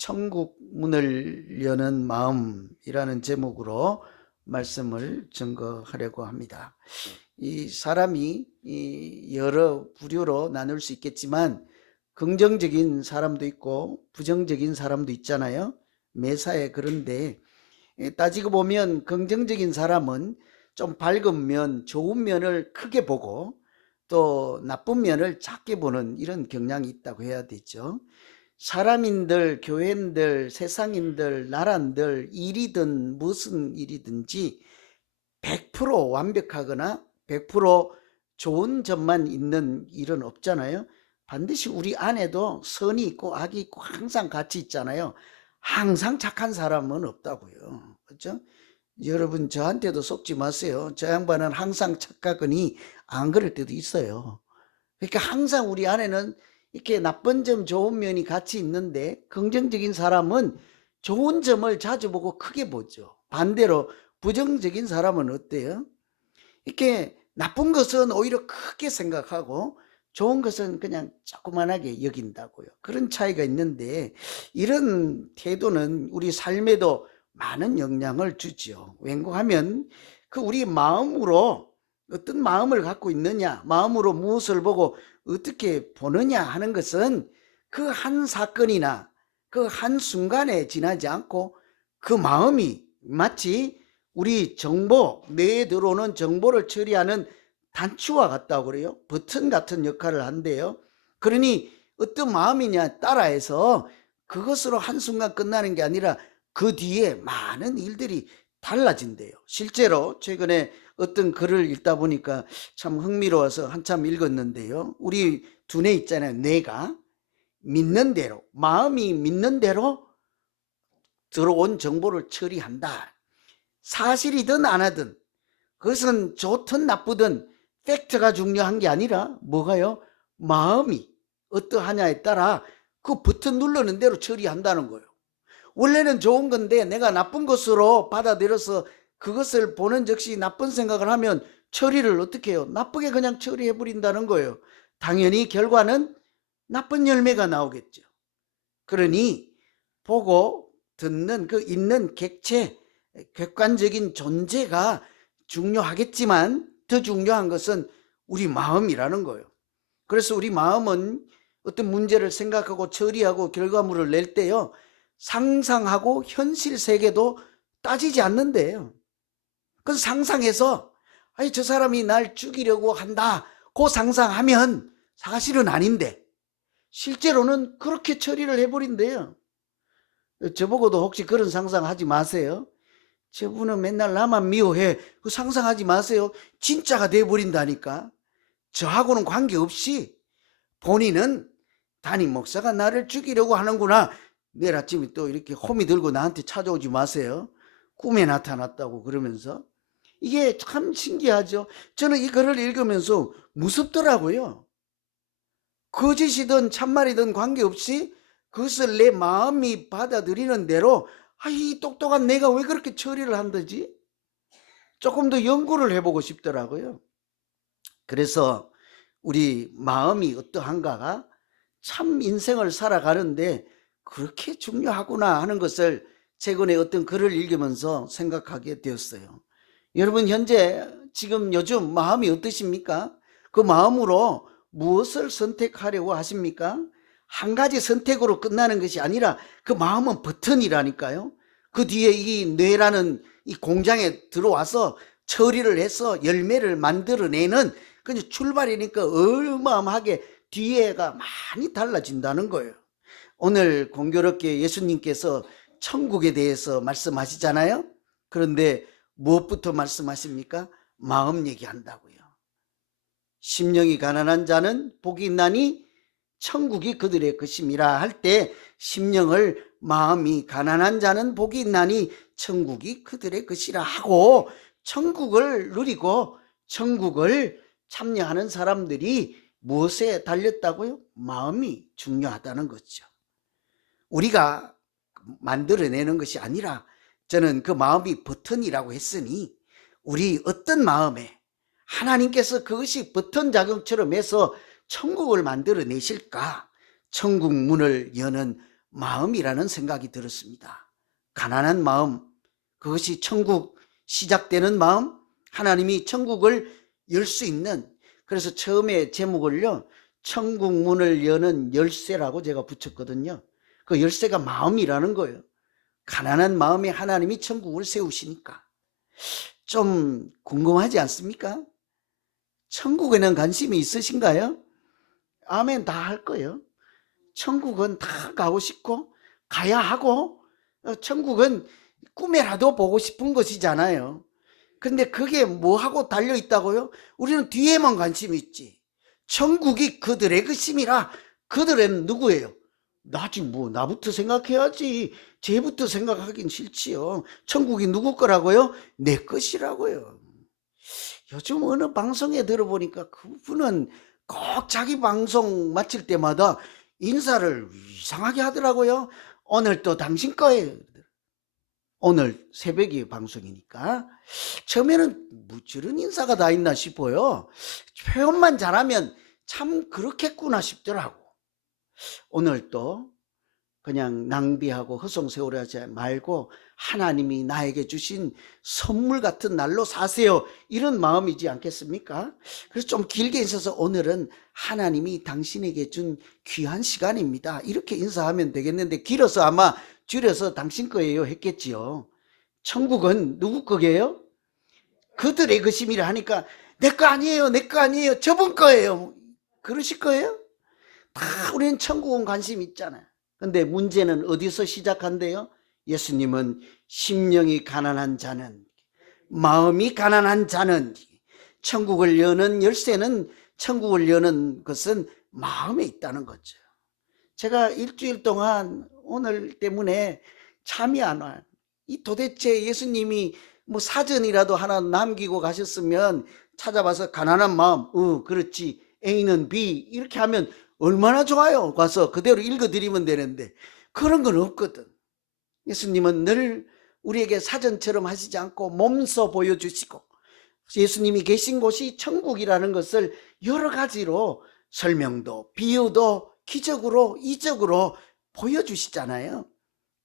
천국 문을 여는 마음이라는 제목으로 말씀을 증거하려고 합니다. 이 사람이 여러 부류로 나눌 수 있겠지만 긍정적인 사람도 있고 부정적인 사람도 있잖아요. 매사에. 그런데 따지고 보면 긍정적인 사람은 좀 밝은 면, 좋은 면을 크게 보고 또 나쁜 면을 작게 보는 이런 경향이 있다고 해야 되죠. 사람인들, 교회인들, 세상인들, 나라인들, 일이든 무슨 일이든지 100% 완벽하거나 100% 좋은 점만 있는 일은 없잖아요. 반드시 우리 안에도 선이 있고 악이 있고 항상 같이 있잖아요. 항상 착한 사람은 없다고요. 그렇죠? 여러분, 저한테도 속지 마세요. 저 양반은 항상 착하거니 안 그럴 때도 있어요. 그러니까 항상 우리 안에는 이렇게 나쁜 점, 좋은 면이 같이 있는데 긍정적인 사람은 좋은 점을 자주 보고 크게 보죠. 반대로 부정적인 사람은 어때요? 이렇게 나쁜 것은 오히려 크게 생각하고 좋은 것은 그냥 조그만하게 여긴다고요. 그런 차이가 있는데 이런 태도는 우리 삶에도 많은 영향을 주죠. 왠고하면 그 우리 마음으로 어떤 마음을 갖고 있느냐, 마음으로 무엇을 보고 어떻게 보느냐 하는 것은 그 한 사건이나 그 한 순간에 지나지 않고 그 마음이 마치 우리 정보, 뇌에 들어오는 정보를 처리하는 단추와 같다고 그래요. 버튼 같은 역할을 한대요. 그러니 어떤 마음이냐 따라해서 그것으로 한순간 끝나는 게 아니라 그 뒤에 많은 일들이 달라진대요. 실제로 최근에 어떤 글을 읽다 보니까 참 흥미로워서 한참 읽었는데요. 우리 두뇌 있잖아요. 뇌가 믿는 대로, 마음이 믿는 대로 들어온 정보를 처리한다. 사실이든 안 하든 그것은 좋든 나쁘든 팩트가 중요한 게 아니라 뭐가요? 마음이 어떠하냐에 따라 그 버튼 누르는 대로 처리한다는 거예요. 원래는 좋은 건데 내가 나쁜 것으로 받아들여서 그것을 보는 즉시 나쁜 생각을 하면 처리를 어떻게 해요? 나쁘게 그냥 처리해 버린다는 거예요. 당연히 결과는 나쁜 열매가 나오겠죠. 그러니 보고 듣는 그 있는 객체, 객관적인 존재가 중요하겠지만 더 중요한 것은 우리 마음이라는 거예요. 그래서 우리 마음은 어떤 문제를 생각하고 처리하고 결과물을 낼 때요, 상상하고 현실 세계도 따지지 않는데요. 그래서 상상해서 아니 저 사람이 날 죽이려고 한다 고 상상하면 사실은 아닌데 실제로는 그렇게 처리를 해버린대요. 저보고도 혹시 그런 상상하지 마세요. 저분은 맨날 나만 미워해. 그 상상하지 마세요. 진짜가 돼버린다니까. 저하고는 관계없이 본인은 담임 목사가 나를 죽이려고 하는구나. 내일 아침에 또 이렇게 호미 들고 나한테 찾아오지 마세요. 꿈에 나타났다고 그러면서. 이게 참 신기하죠. 저는 이 글을 읽으면서 무섭더라고요. 거짓이든 참말이든 관계없이 그것을 내 마음이 받아들이는 대로 이 똑똑한 내가 왜 그렇게 처리를 한다지? 조금 더 연구를 해보고 싶더라고요. 그래서 우리 마음이 어떠한가가 참 인생을 살아가는데 그렇게 중요하구나 하는 것을 최근에 어떤 글을 읽으면서 생각하게 되었어요. 여러분 현재 지금 요즘 마음이 어떠십니까? 그 마음으로 무엇을 선택하려고 하십니까? 한 가지 선택으로 끝나는 것이 아니라 그 마음은 버튼이라니까요. 그 뒤에 이 뇌라는 이 공장에 들어와서 처리를 해서 열매를 만들어내는 그냥 출발이니까 어마어마하게 뒤에가 많이 달라진다는 거예요. 오늘 공교롭게 예수님께서 천국에 대해서 말씀하시잖아요. 그런데 무엇부터 말씀하십니까? 마음 얘기한다고요. 심령이 가난한 자는 복이 있나니 천국이 그들의 것임이라 할 때 심령을 마음이 가난한 자는 복이 있나니 천국이 그들의 것이라 하고 천국을 누리고 천국을 참여하는 사람들이 무엇에 달렸다고요? 마음이 중요하다는 거죠. 우리가 만들어내는 것이 아니라 저는 그 마음이 버튼이라고 했으니 우리 어떤 마음에 하나님께서 그것이 버튼 작용처럼 해서 천국을 만들어내실까? 천국 문을 여는 마음이라는 생각이 들었습니다. 가난한 마음, 그것이 천국 시작되는 마음, 하나님이 천국을 열 수 있는, 그래서 처음에 제목을요, 천국 문을 여는 열쇠라고 제가 붙였거든요. 그 열쇠가 마음이라는 거예요. 가난한 마음에 하나님이 천국을 세우시니까. 좀 궁금하지 않습니까? 천국에는 관심이 있으신가요? 아멘 다 할 거예요. 천국은 다 가고 싶고 가야 하고, 천국은 꿈에라도 보고 싶은 것이잖아요. 근데 그게 뭐하고 달려있다고요? 우리는 뒤에만 관심이 있지. 천국이 그들의 것임이라. 그들은 누구예요? 나지 뭐, 나부터 생각해야지. 쟤부터 생각하긴 싫지요. 천국이 누구 거라고요? 내 것이라고요. 요즘 어느 방송에 들어보니까 그분은 꼭 자기 방송 마칠 때마다 인사를 이상하게 하더라고요. 오늘 또 당신 거예요. 오늘 새벽에 방송이니까. 처음에는 뭐 저런 인사가 다 있나 싶어요. 표현만 잘하면 참 그렇겠구나 싶더라고. 오늘 또 그냥 낭비하고 허송세월하지 말고 하나님이 나에게 주신 선물 같은 날로 사세요, 이런 마음이지 않겠습니까? 그래서 좀 길게 있어서 오늘은 하나님이 당신에게 준 귀한 시간입니다, 이렇게 인사하면 되겠는데, 길어서 아마 줄여서 당신 거예요 했겠지요. 천국은 누구 거게요? 그들의 것임이라 하니까 내 거 아니에요, 내 거 아니에요, 저분 거예요, 그러실 거예요? 다 우리는 천국은 관심 있잖아요. 근데 문제는 어디서 시작한대요? 예수님은 심령이 가난한 자는, 마음이 가난한 자는, 천국을 여는 열쇠는, 천국을 여는 것은 마음에 있다는 거죠. 제가 일주일 동안 오늘 때문에 잠이 안 와요. 이 도대체 예수님이 뭐 사전이라도 하나 남기고 가셨으면 찾아봐서 가난한 마음, 그렇지, A는 B 이렇게 하면 얼마나 좋아요. 가서 그대로 읽어드리면 되는데 그런 건 없거든. 예수님은 늘 우리에게 사전처럼 하시지 않고 몸소 보여주시고, 예수님이 계신 곳이 천국이라는 것을 여러 가지로 설명도 비유도 기적으로 이적으로 보여주시잖아요.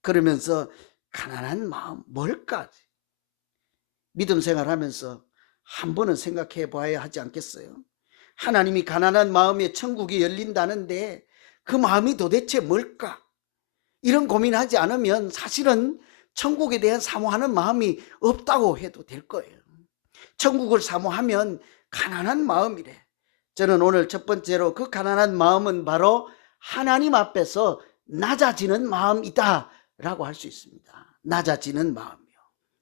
그러면서 가난한 마음 뭘까? 믿음 생활하면서 한 번은 생각해 봐야 하지 않겠어요? 하나님이 가난한 마음에 천국이 열린다는데 그 마음이 도대체 뭘까? 이런 고민하지 않으면 사실은 천국에 대한 사모하는 마음이 없다고 해도 될 거예요. 천국을 사모하면 가난한 마음이래. 저는 오늘 첫 번째로 그 가난한 마음은 바로 하나님 앞에서 낮아지는 마음이다 라고 할 수 있습니다. 낮아지는 마음이요.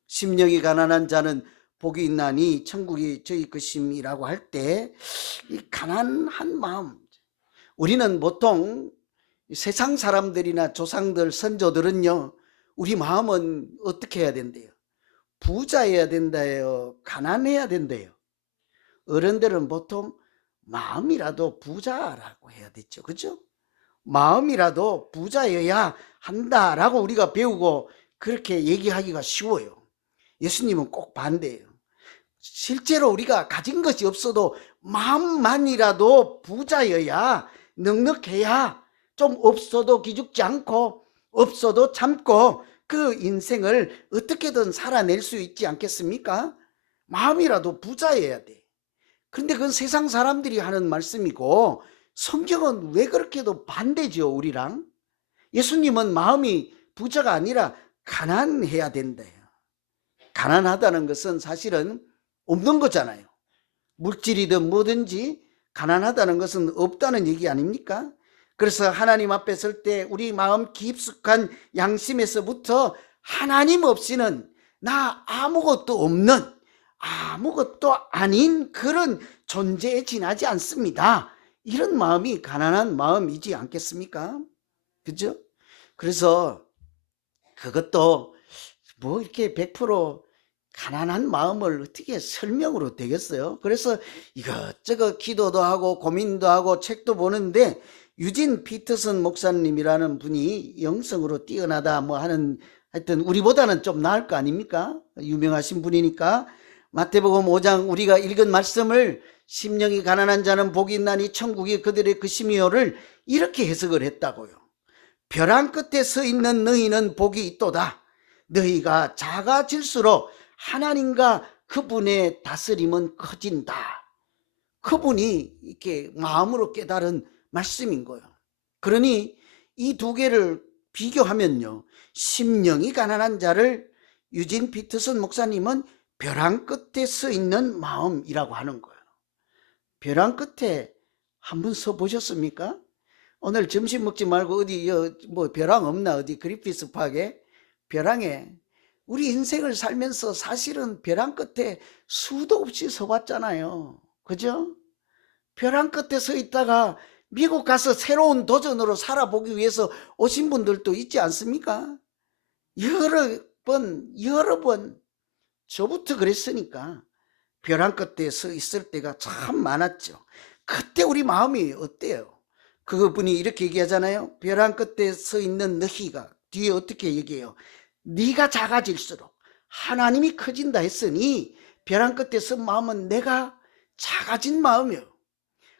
심령이 가난한 자는 복이 있나니 천국이 저희 것임이라고 할 때 이 가난한 마음, 우리는 보통 세상 사람들이나 조상들 선조들은요, 우리 마음은 어떻게 해야 된대요? 부자여야 된다요, 가난해야 된대요? 어른들은 보통 마음이라도 부자라고 해야 되죠, 그죠? 마음이라도 부자여야 한다라고 우리가 배우고 그렇게 얘기하기가 쉬워요. 예수님은 꼭 반대예요. 실제로 우리가 가진 것이 없어도 마음만이라도 부자여야, 넉넉해야, 좀 없어도 기죽지 않고 없어도 참고 그 인생을 어떻게든 살아낼 수 있지 않겠습니까? 마음이라도 부자여야 돼. 그런데 그건 세상 사람들이 하는 말씀이고 성경은 왜 그렇게도 반대죠, 우리랑? 예수님은 마음이 부자가 아니라 가난해야 된대요. 가난하다는 것은 사실은 없는 거잖아요. 물질이든 뭐든지 가난하다는 것은 없다는 얘기 아닙니까? 그래서 하나님 앞에 설 때 우리 마음 깊숙한 양심에서부터 하나님 없이는 나 아무것도 없는, 아무것도 아닌 그런 존재에 지나지 않습니다, 이런 마음이 가난한 마음이지 않겠습니까? 그죠? 그래서 그것도 뭐 이렇게 100% 가난한 마음을 어떻게 설명으로 되겠어요? 그래서 이것저것 기도도 하고 고민도 하고 책도 보는데, 유진 피터슨 목사님이라는 분이 영성으로 뛰어나다 뭐 하는, 하여튼 우리보다는 좀 나을 거 아닙니까? 유명하신 분이니까. 마태복음 5장 우리가 읽은 말씀을 심령이 가난한 자는 복이 있나니 천국이 그들의 것이미요를 이렇게 해석을 했다고요. 벼랑 끝에 서 있는 너희는 복이 있도다. 너희가 작아질수록 하나님과 그분의 다스림은 커진다. 그분이 이렇게 마음으로 깨달은 말씀인 거예요. 그러니 이 두 개를 비교하면요, 심령이 가난한 자를 유진 피터슨 목사님은 벼랑 끝에 서 있는 마음이라고 하는 거예요. 벼랑 끝에 한번 서 보셨습니까? 오늘 점심 먹지 말고 어디 뭐 벼랑 없나, 어디 그리피스 파크에 벼랑에 우리 인생을 살면서 사실은 벼랑 끝에 수도 없이 서봤잖아요. 그죠? 벼랑 끝에 서 있다가 미국 가서 새로운 도전으로 살아보기 위해서 오신 분들도 있지 않습니까? 여러 번 저부터 그랬으니까 벼랑 끝에 서 있을 때가 참 많았죠. 그때 우리 마음이 어때요? 그분이 이렇게 얘기하잖아요. 벼랑 끝에 서 있는 너희가 뒤에 어떻게 얘기해요? 네가 작아질수록 하나님이 커진다 했으니 벼랑 끝에 선 마음은 내가 작아진 마음이에요.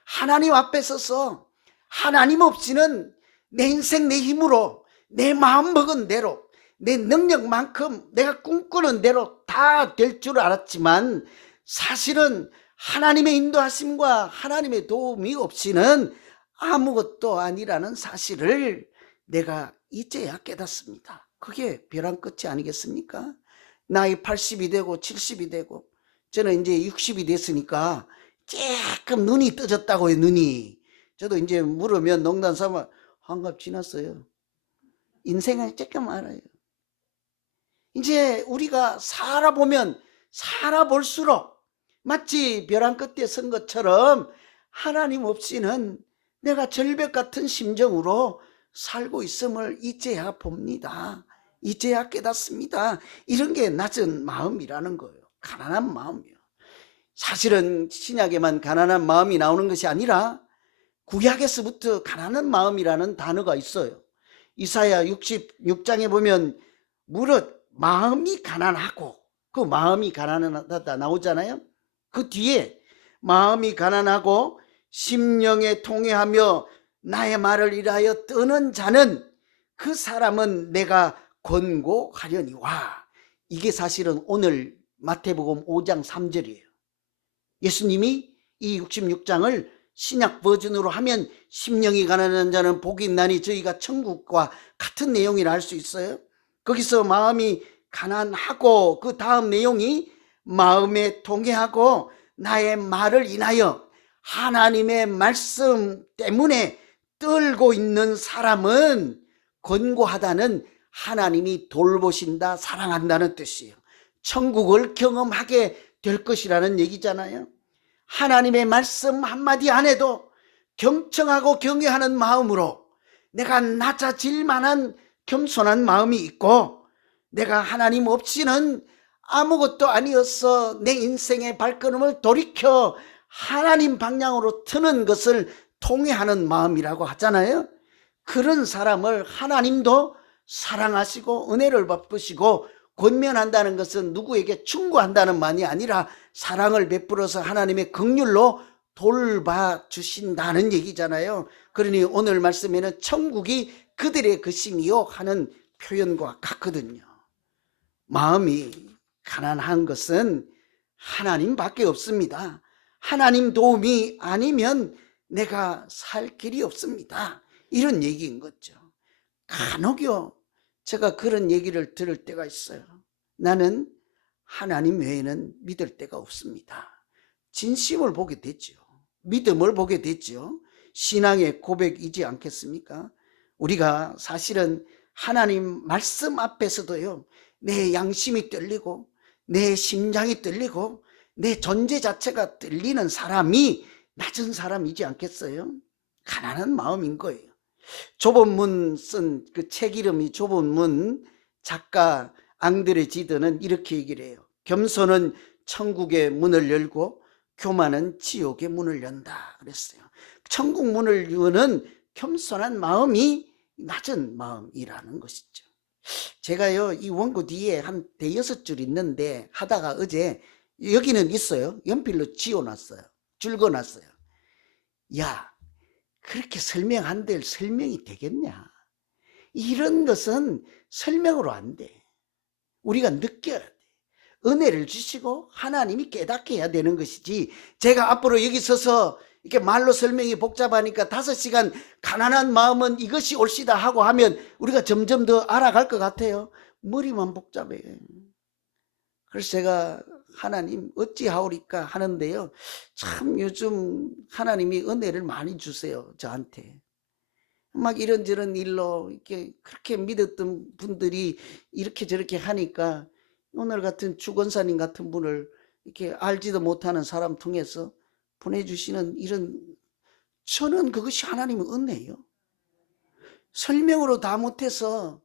하나님 앞에 서서 하나님 없이는 내 인생 내 힘으로 내 마음 먹은 대로 내 능력만큼 내가 꿈꾸는 대로 다 될 줄 알았지만 사실은 하나님의 인도하심과 하나님의 도움이 없이는 아무것도 아니라는 사실을 내가 이제야 깨닫습니다. 그게 벼랑 끝이 아니겠습니까? 나이 80이 되고 70이 되고 저는 이제 60이 됐으니까 조금 눈이 떠졌다고요. 눈이. 저도 이제 물으면 농담 삼아 환갑 지났어요. 인생을 조금 알아요. 이제 우리가 살아보면 살아볼수록 마치 벼랑 끝에 선 것처럼 하나님 없이는 내가 절벽 같은 심정으로 살고 있음을 이제야 봅니다. 이제야 깨닫습니다. 이런 게 낮은 마음이라는 거예요. 가난한 마음이요. 사실은 신약에만 가난한 마음이 나오는 것이 아니라 구약에서부터 가난한 마음이라는 단어가 있어요. 이사야 66장에 보면 무릇 마음이 가난하고, 그 마음이 가난하다 나오잖아요. 그 뒤에 마음이 가난하고 심령에 통회하며 나의 말을 일하여 뜨는 자는 그 사람은 내가 권고하려니와. 이게 사실은 오늘 마태복음 5장 3절이에요. 예수님이 이 66장을 신약 버전으로 하면 심령이 가난한 자는 복이 있나니 저희가 천국과 같은 내용이라 할 수 있어요. 거기서 마음이 가난하고 그 다음 내용이 마음에 통회하고 나의 말을 인하여 하나님의 말씀 때문에 떨고 있는 사람은 권고하다는 하나님이 돌보신다, 사랑한다는 뜻이에요. 천국을 경험하게 될 것이라는 얘기잖아요. 하나님의 말씀 한마디 안 해도 경청하고 경외하는 마음으로 내가 낮아질 만한 겸손한 마음이 있고, 내가 하나님 없이는 아무것도 아니어서 내 인생의 발걸음을 돌이켜 하나님 방향으로 트는 것을 통회하는 마음이라고 하잖아요. 그런 사람을 하나님도 사랑하시고 은혜를 베푸시고 권면한다는 것은 누구에게 충고한다는 말이 아니라 사랑을 베풀어서 하나님의 긍휼로 돌봐주신다는 얘기잖아요. 그러니 오늘 말씀에는 천국이 그들의 것이미요 하는 표현과 같거든요. 마음이 가난한 것은 하나님밖에 없습니다. 하나님 도움이 아니면 내가 살 길이 없습니다. 이런 얘기인 거죠. 간혹요, 제가 그런 얘기를 들을 때가 있어요. 나는 하나님 외에는 믿을 데가 없습니다. 진심을 보게 됐죠. 믿음을 보게 됐죠. 신앙의 고백이지 않겠습니까? 우리가 사실은 하나님 말씀 앞에서도요, 내 양심이 떨리고 내 심장이 떨리고 내 존재 자체가 떨리는 사람이 낮은 사람이지 않겠어요? 가난한 마음인 거예요. 좁은 문 쓴 그 책 이름이 좁은 문, 작가 앙드레 지드는 이렇게 얘기를 해요. 겸손은 천국의 문을 열고 교만은 지옥의 문을 연다 그랬어요. 천국 문을 여는 겸손한 마음이 낮은 마음이라는 것이죠. 제가요, 이 원고 뒤에 한 대여섯 줄 있는데 하다가 어제 여기는 있어요. 연필로 지워놨어요. 줄거놨어요. 야, 그렇게 설명한들 설명이 되겠냐? 이런 것은 설명으로 안 돼. 우리가 느껴야 돼. 은혜를 주시고 하나님이 깨닫게 해야 되는 것이지, 제가 앞으로 여기 서서 이렇게 말로 설명이 복잡하니까 5시간 가난한 마음은 이것이 옳시다 하고 하면 우리가 점점 더 알아갈 것 같아요. 머리만 복잡해. 그래서 제가 하나님 어찌하오리까 하는데요, 참 요즘 하나님이 은혜를 많이 주세요, 저한테. 막 이런저런 일로 이렇게 그렇게 믿었던 분들이 이렇게 저렇게 하니까 오늘 같은 주권사님 같은 분을 이렇게 알지도 못하는 사람 통해서 보내주시는 이런, 저는 그것이 하나님의 은혜예요. 설명으로 다 못해서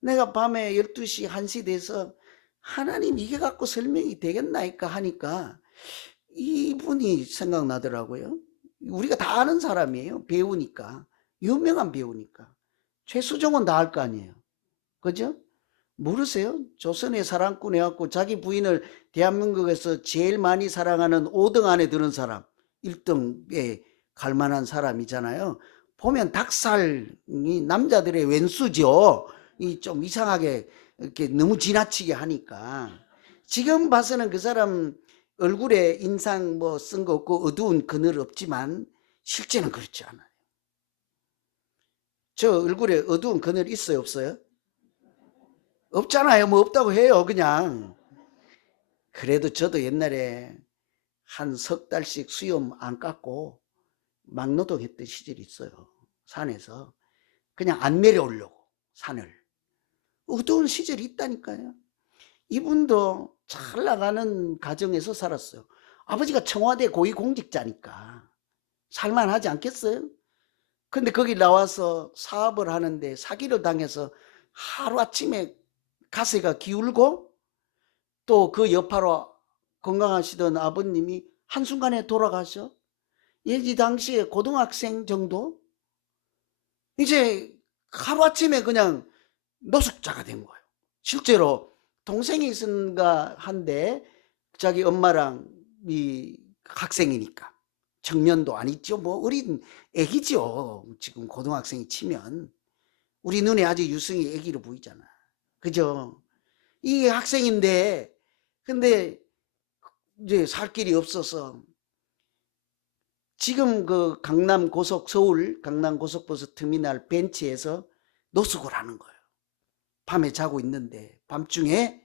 내가 밤에 12시, 1시 돼서 하나님 이게 갖고 설명이 되겠나이까 하니까 이분이 생각나더라고요. 우리가 다 아는 사람이에요. 배우니까. 유명한 배우니까. 최수종은 다 알 거 아니에요. 그죠? 모르세요? 조선의 사랑꾼 해갖고 자기 부인을 대한민국에서 제일 많이 사랑하는 5등 안에 드는 사람, 1등에 갈 만한 사람이잖아요. 보면 닭살이 남자들의 왼수죠. 이 좀 이상하게 이렇게 너무 지나치게 하니까. 지금 봐서는 그 사람 얼굴에 인상 뭐 쓴 거 없고 어두운 그늘 없지만 실제는 그렇지 않아요. 저 얼굴에 어두운 그늘 있어요, 없어요? 없잖아요. 뭐 없다고 해요, 그냥. 그래도 저도 옛날에 한 3달씩 수염 안 깎고 막노동 했던 시절이 있어요. 산에서. 그냥 안 내려오려고, 산을. 어두운 시절이 있다니까요. 이분도 잘 나가는 가정에서 살았어요. 아버지가 청와대 고위공직자니까 살만하지 않겠어요? 근데 거기 나와서 사업을 하는데 사기를 당해서 하루아침에 가세가 기울고, 또 그 여파로 건강하시던 아버님이 한순간에 돌아가셔. 이 당시에 고등학생 정도? 이제 하루아침에 그냥 노숙자가 된 거예요. 실제로 동생이 있은가 한데 자기 엄마랑 이 학생이니까 청년도 아니죠. 뭐 어린 애기죠. 지금 고등학생이 치면 우리 눈에 아주 유승이 애기로 보이잖아. 그죠? 이 학생인데 근데 이제 살 길이 없어서 지금 그 강남 고속, 서울 강남 고속버스 터미널 벤치에서 노숙을 하는 거예요. 밤에 자고 있는데 밤중에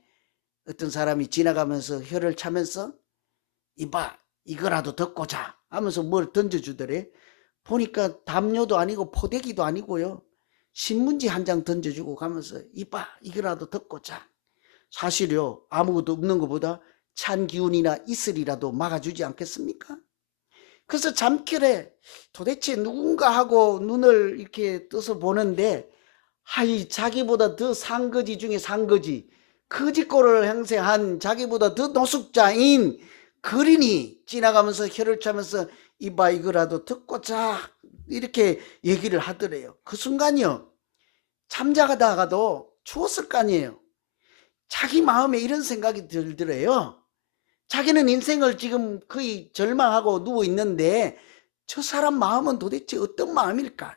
어떤 사람이 지나가면서 혀를 차면서 이봐 이거라도 듣고 자 하면서 뭘 던져주더래. 보니까 담요도 아니고 포대기도 아니고요, 신문지 한 장 던져주고 가면서 이봐 이거라도 듣고 자. 사실요, 아무것도 없는 것보다 찬 기운이나 이슬이라도 막아주지 않겠습니까? 그래서 잠결에 도대체 누군가 하고 눈을 이렇게 떠서 보는데, 하이 자기보다 더 상거지 중에 상거지, 거지꼴을 행세한 자기보다 더 노숙자인 거린이 지나가면서 혀를 차면서 이봐 이거라도 듣고 자 이렇게 얘기를 하더래요. 그 순간이요, 잠자다가도 추웠을 거 아니에요. 자기 마음에 이런 생각이 들더래요. 자기는 인생을 지금 거의 절망하고 누워 있는데 저 사람 마음은 도대체 어떤 마음일까?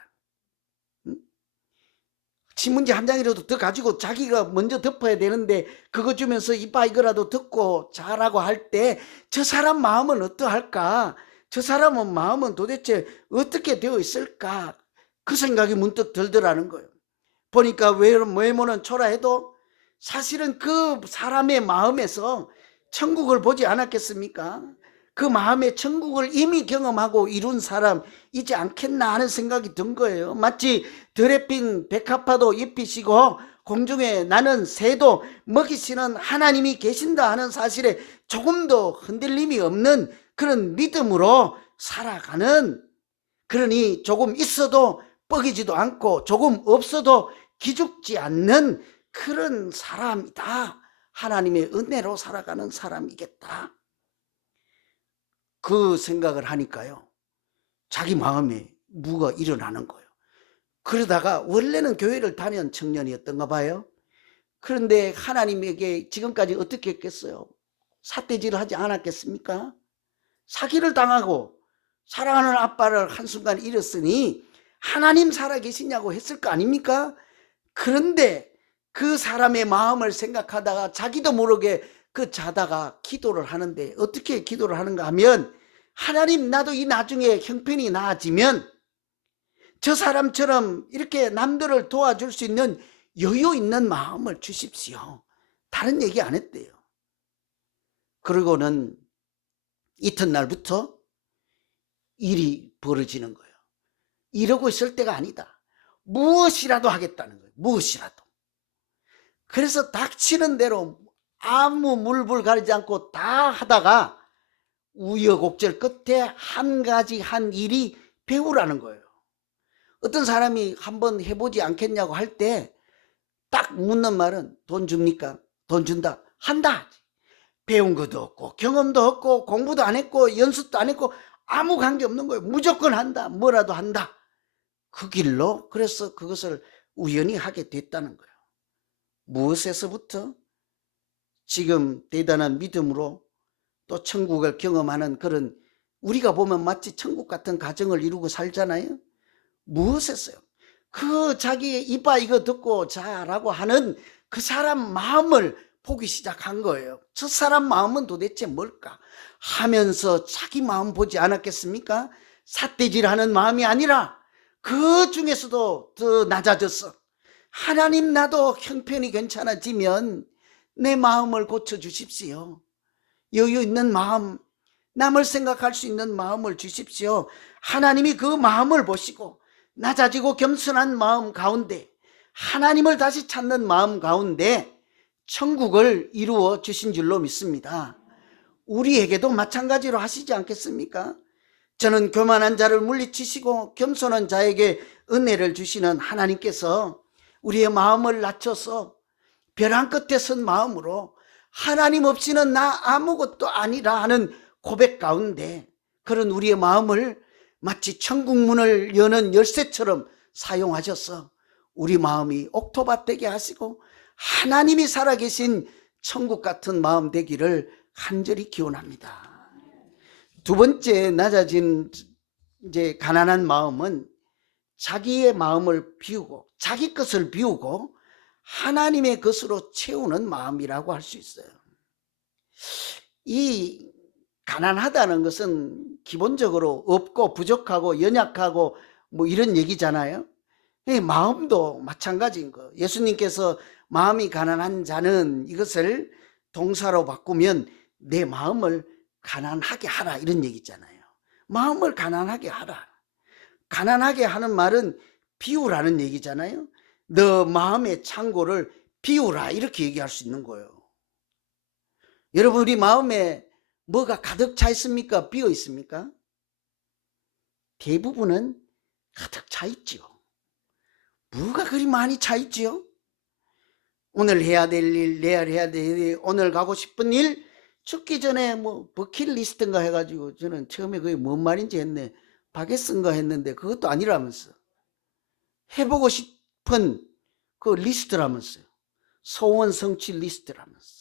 신문지 한 장이라도 더 가지고 자기가 먼저 덮어야 되는데 그거 주면서 이봐 이거라도 듣고 자라고 할 때 저 사람 마음은 어떠할까? 저 사람은 마음은 도대체 어떻게 되어 있을까? 그 생각이 문득 들더라는 거예요. 보니까 외모는 초라해도 사실은 그 사람의 마음에서 천국을 보지 않았겠습니까? 그 마음의 천국을 이미 경험하고 이룬 사람이지 않겠나 하는 생각이 든 거예요. 마치 들에 핀 백합화도 잎이시고 공중에 나는 새도 먹이시는 하나님이 계신다 하는 사실에 조금도 흔들림이 없는 그런 믿음으로 살아가는, 그러니 조금 있어도 뻐기지도 않고 조금 없어도 기죽지 않는 그런 사람이다. 하나님의 은혜로 살아가는 사람이겠다. 그 생각을 하니까요, 자기 마음에 뭐가 일어나는 거예요. 그러다가 원래는 교회를 다니는 청년이었던가 봐요. 그런데 하나님에게 지금까지 어떻게 했겠어요? 삿대질을 하지 않았겠습니까? 사기를 당하고 사랑하는 아빠를 한순간 잃었으니 하나님 살아계시냐고 했을 거 아닙니까? 그런데 그 사람의 마음을 생각하다가 자기도 모르게 그 자다가 기도를 하는데, 어떻게 기도를 하는가 하면, 하나님, 나도 이 나중에 형편이 나아지면 저 사람처럼 이렇게 남들을 도와줄 수 있는 여유 있는 마음을 주십시오. 다른 얘기 안 했대요. 그러고는 이튿날부터 일이 벌어지는 거예요. 이러고 있을 때가 아니다. 무엇이라도 하겠다는 거예요. 무엇이라도. 그래서 닥치는 대로 아무 물불 가리지 않고 다 하다가 우여곡절 끝에 한 가지 한 일이 배우라는 거예요. 어떤 사람이 한번 해보지 않겠냐고 할 때 딱 묻는 말은, 돈 줍니까? 돈 준다. 한다. 배운 것도 없고 경험도 없고 공부도 안 했고 연습도 안 했고 아무 관계 없는 거예요. 무조건 한다. 뭐라도 한다. 그 길로, 그래서 그것을 우연히 하게 됐다는 거예요. 무엇에서부터? 지금 대단한 믿음으로 또 천국을 경험하는 그런, 우리가 보면 마치 천국 같은 가정을 이루고 살잖아요. 무엇에서요? 그 자기 이봐 이거 듣고 자라고 하는 그 사람 마음을 보기 시작한 거예요. 저 사람 마음은 도대체 뭘까 하면서 자기 마음 보지 않았겠습니까? 삿대질하는 마음이 아니라 그 중에서도 더 낮아졌어. 하나님, 나도 형편이 괜찮아지면 내 마음을 고쳐주십시오. 여유 있는 마음, 남을 생각할 수 있는 마음을 주십시오. 하나님이 그 마음을 보시고 낮아지고 겸손한 마음 가운데, 하나님을 다시 찾는 마음 가운데 천국을 이루어 주신 줄로 믿습니다. 우리에게도 마찬가지로 하시지 않겠습니까? 저는 교만한 자를 물리치시고 겸손한 자에게 은혜를 주시는 하나님께서 우리의 마음을 낮춰서 벼랑 끝에 선 마음으로 하나님 없이는 나 아무것도 아니라 하는 고백 가운데, 그런 우리의 마음을 마치 천국 문을 여는 열쇠처럼 사용하셔서 우리 마음이 옥토밭 되게 하시고 하나님이 살아계신 천국 같은 마음 되기를 간절히 기원합니다. 두 번째, 낮아진 이제 가난한 마음은 자기의 마음을 비우고 자기 것을 비우고 하나님의 것으로 채우는 마음이라고 할 수 있어요. 이 가난하다는 것은 기본적으로 없고 부족하고 연약하고 뭐 이런 얘기잖아요. 마음도 마찬가지인 거예요. 예수님께서 마음이 가난한 자는, 이것을 동사로 바꾸면 내 마음을 가난하게 하라, 이런 얘기잖아요. 마음을 가난하게 하라. 가난하게 하는 말은 비우라는 얘기잖아요. 너 마음의 창고를 비우라, 이렇게 얘기할 수 있는 거예요. 여러분, 우리 마음에 뭐가 가득 차 있습니까? 비어 있습니까? 대부분은 가득 차 있지요. 뭐가 그리 많이 차 있지요? 오늘 해야 될 일, 내일 해야 될 일, 오늘 가고 싶은 일, 죽기 전에 뭐 버킷리스트인가 해가지고, 저는 처음에 그게 뭔 말인지 했네. 바게스인가 했는데 그것도 아니라면서. 해보고 싶은 그 리스트라면서요. 소원 성취 리스트라면서.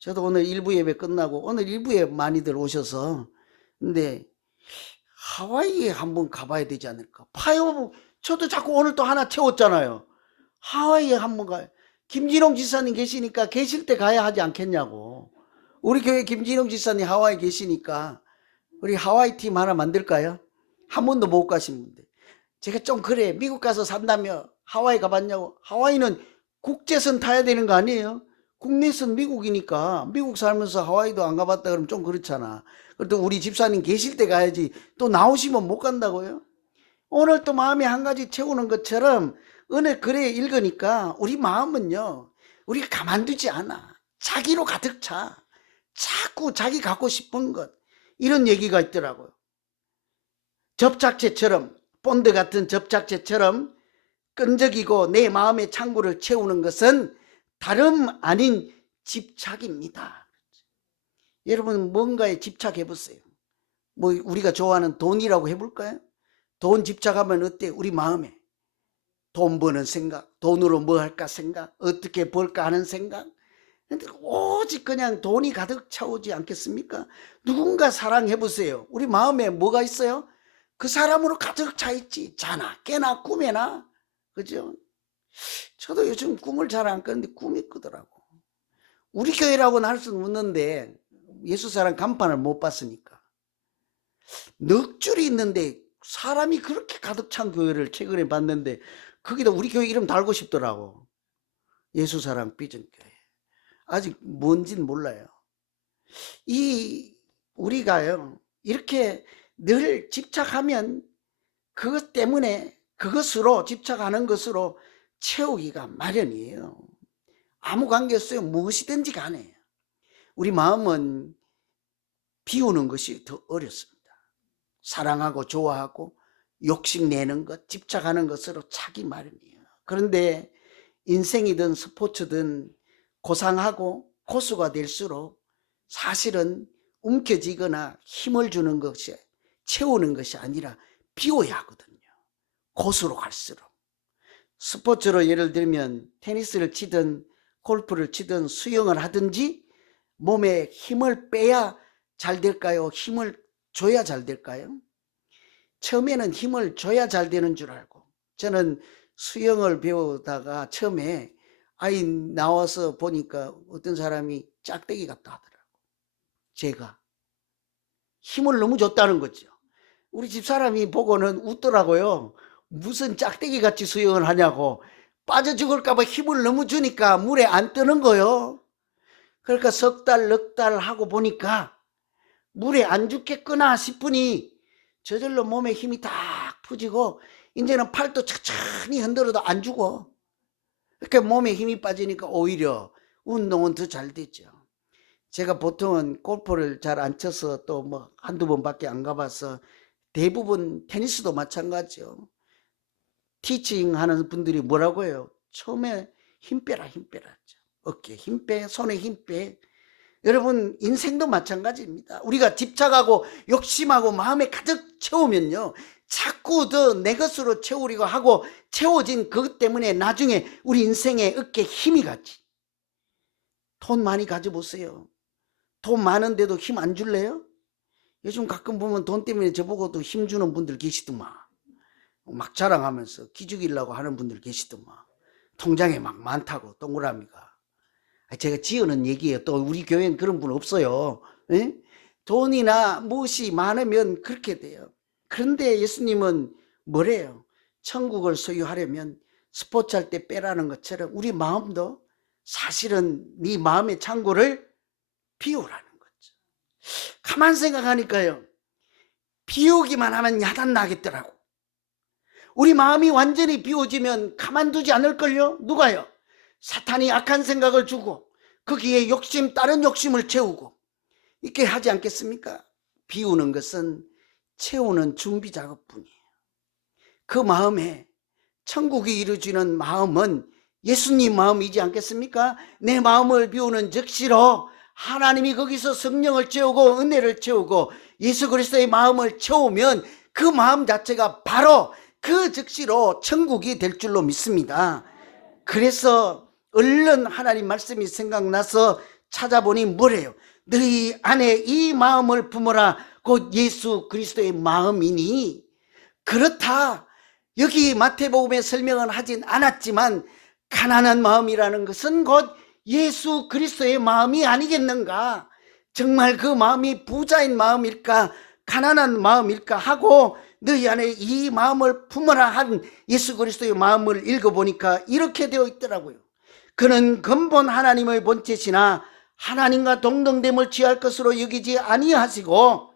저도 오늘 일부 예배 끝나고, 오늘 일부에 많이들 오셔서, 근데 하와이에 한번 가봐야 되지 않을까. 저도 자꾸 오늘 또 하나 채웠잖아요. 하와이에 한번 가요. 김진홍 지사님 계시니까 계실 때 가야 하지 않겠냐고. 우리 교회 김진홍 지사님 하와이 계시니까 우리 하와이 팀 하나 만들까요? 한 번도 못 가신 분들. 제가 좀 그래, 미국 가서 산다며 하와이 가봤냐고. 하와이는 국제선 타야 되는 거 아니에요? 국내선 미국이니까. 미국 살면서 하와이도 안 가봤다 그러면 좀 그렇잖아. 그래도 우리 집사님 계실 때 가야지. 또 나오시면 못 간다고요? 오늘 또 마음에 한 가지 채우는 것처럼 은혜 글에 읽으니까 우리 마음은요, 우리가 가만두지 않아. 자기로 가득 차. 자꾸 자기 갖고 싶은 것, 이런 얘기가 있더라고요. 접착제처럼, 본드 같은 접착제처럼 끈적이고 내 마음의 창고를 채우는 것은 다름 아닌 집착입니다. 여러분, 뭔가에 집착해 보세요. 뭐 우리가 좋아하는 돈이라고 해볼까요? 돈 집착하면 어때? 우리 마음에 돈 버는 생각, 돈으로 뭐 할까 생각, 어떻게 벌까 하는 생각. 오직 그냥 돈이 가득 차오지 않겠습니까? 누군가 사랑해 보세요. 우리 마음에 뭐가 있어요? 그 사람으로 가득 차 있지. 자나 깨나 꿈에나, 그죠? 저도 요즘 꿈을 잘 안 꿨는데 꿈이 꾸더라고. 우리 교회라고는 할 수는 없는데 예수 사람 간판을 못 봤으니까. 넉 줄이 있는데 사람이 그렇게 가득 찬 교회를 최근에 봤는데 거기다 우리 교회 이름 달고 싶더라고. 예수 사랑 비전교회. 아직 뭔진 몰라요. 우리가요, 이렇게 늘 집착하면 그것 때문에 그것으로 집착하는 것으로 채우기가 마련이에요. 아무 관계 없어요. 무엇이든지 간에. 우리 마음은 비우는 것이 더 어렵습니다. 사랑하고 좋아하고 욕심내는 것, 집착하는 것으로 차기 마련이에요. 그런데 인생이든 스포츠든 고상하고 고수가 될수록 사실은 움켜쥐거나 힘을 주는 것이, 채우는 것이 아니라 비워야 하거든요. 고수로 갈수록. 스포츠로 예를 들면 테니스를 치든 골프를 치든 수영을 하든지 몸에 힘을 빼야 잘 될까요? 힘을 줘야 잘 될까요? 처음에는 힘을 줘야 잘 되는 줄 알고, 저는 수영을 배우다가 처음에 아이 나와서 보니까 어떤 사람이 짝대기 같다 하더라고. 제가 힘을 너무 줬다는 거죠. 우리 집사람이 보고는 웃더라고요. 무슨 짝대기 같이 수영을 하냐고. 빠져 죽을까 봐 힘을 너무 주니까 물에 안 뜨는 거요. 그러니까 석 달, 넉 달 하고 보니까 물에 안 죽겠구나 싶으니 저절로 몸에 힘이 딱 퍼지고 이제는 팔도 천천히 흔들어도 안 죽어. 그러니까 몸에 힘이 빠지니까 오히려 운동은 더 잘 되죠. 제가 보통은 골프를 잘 안 쳐서 또 뭐 한두 번밖에 안 가봐서 대부분 테니스도 마찬가지죠. 티칭 하는 분들이 뭐라고 해요? 처음에 힘 빼라, 힘 빼라. 어깨 힘 빼, 손에 힘 빼. 여러분 인생도 마찬가지입니다. 우리가 집착하고 욕심하고 마음에 가득 채우면요, 자꾸 더 내 것으로 채우려고 하고 채워진 그것 때문에 나중에 우리 인생에 어깨에 힘이 가지. 돈 많이 가져보세요. 돈 많은데도 힘 안 줄래요? 요즘 가끔 보면 돈 때문에 저보고도 힘 주는 분들 계시더만. 막 자랑하면서 기죽이려고 하는 분들 계시더만. 통장에 막 많다고 동그라미가. 제가 지어낸 얘기예요. 또 우리 교회는 그런 분 없어요. 에? 돈이나 무엇이 많으면 그렇게 돼요. 그런데 예수님은 뭐래요? 천국을 소유하려면 스포츠 할 때 빼라는 것처럼 우리 마음도 사실은 네 마음의 창고를 비우라는 거죠. 가만 생각하니까요, 비우기만 하면 야단 나겠더라고. 우리 마음이 완전히 비워지면 가만두지 않을걸요? 누가요? 사탄이 악한 생각을 주고 거기에 욕심, 다른 욕심을 채우고 이렇게 하지 않겠습니까? 비우는 것은 채우는 준비 작업뿐이에요. 그 마음에 천국이 이루어지는 마음은 예수님 마음이지 않겠습니까? 내 마음을 비우는 즉시로 하나님이 거기서 성령을 채우고 은혜를 채우고 예수 그리스도의 마음을 채우면 그 마음 자체가 바로 그 즉시로 천국이 될 줄로 믿습니다. 그래서 얼른 하나님 말씀이 생각나서 찾아보니 뭐래요? 너희 안에 이 마음을 품어라. 곧 예수 그리스도의 마음이니. 그렇다. 여기 마태복음에 설명은 하진 않았지만 가난한 마음이라는 것은 곧 예수 그리스도의 마음이 아니겠는가? 정말 그 마음이 부자인 마음일까? 가난한 마음일까? 하고 너희 안에 이 마음을 품어라 한 예수 그리스도의 마음을 읽어보니까 이렇게 되어 있더라고요. 그는 근본 하나님의 본체시나 하나님과 동등됨을 취할 것으로 여기지 아니하시고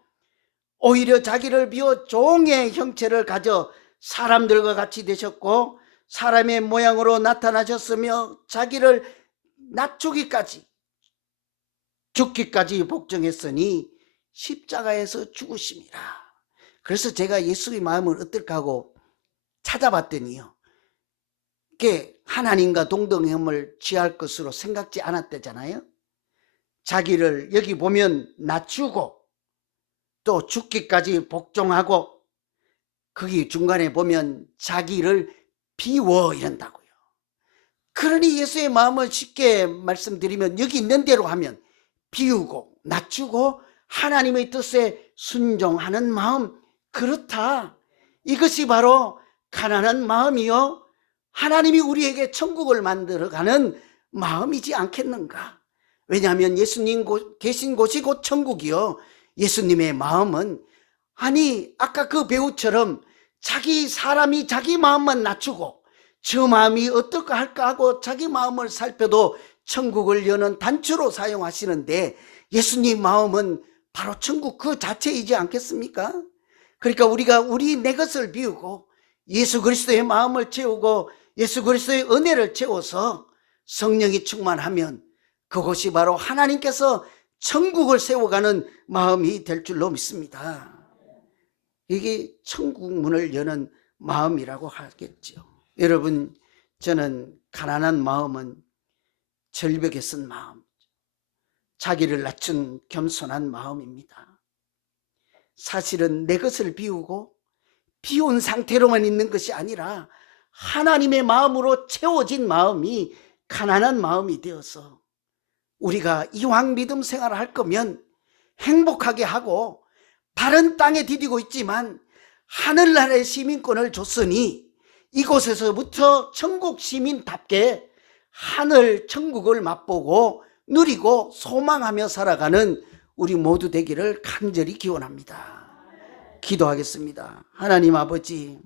오히려 자기를 비워 종의 형체를 가져 사람들과 같이 되셨고 사람의 모양으로 나타나셨으며 자기를 낮추기까지 죽기까지 복종했으니 십자가에서 죽으심이라. 그래서 제가 예수의 마음을 어떨까 하고 찾아봤더니요, 그게 하나님과 동등함을 취할 것으로 생각지 않았대잖아요. 자기를 여기 보면 낮추고 또 죽기까지 복종하고 거기 중간에 보면 자기를 비워 이런다고요. 그러니 예수의 마음을 쉽게 말씀드리면 여기 있는 대로 하면 비우고 낮추고 하나님의 뜻에 순종하는 마음, 그렇다. 이것이 바로 가난한 마음이요 하나님이 우리에게 천국을 만들어가는 마음이지 않겠는가? 왜냐하면 예수님 계신 곳이 곧 천국이요. 예수님의 마음은, 아니 아까 그 배우처럼 사람이 자기 마음만 낮추고 저 마음이 어떨까 할까 하고 자기 마음을 살펴도 천국을 여는 단추로 사용하시는데, 예수님 마음은 바로 천국 그 자체이지 않겠습니까? 그러니까 우리가 내 것을 비우고 예수 그리스도의 마음을 채우고 예수 그리스도의 은혜를 채워서 성령이 충만하면 그것이 바로 하나님께서 천국을 세워가는 마음이 될 줄로 믿습니다. 이게 천국 문을 여는 마음이라고 하겠죠. 여러분, 저는 가난한 마음은 절벽에 쓴 마음, 자기를 낮춘 겸손한 마음입니다. 사실은 내 것을 비우고 비운 상태로만 있는 것이 아니라 하나님의 마음으로 채워진 마음이 가난한 마음이 되어서 우리가 이왕 믿음 생활을 할 거면 행복하게 하고 다른 땅에 디디고 있지만 하늘나라의 시민권을 줬으니 이곳에서부터 천국 시민답게 하늘 천국을 맛보고 누리고 소망하며 살아가는 우리 모두 되기를 간절히 기원합니다. 기도하겠습니다. 하나님 아버지,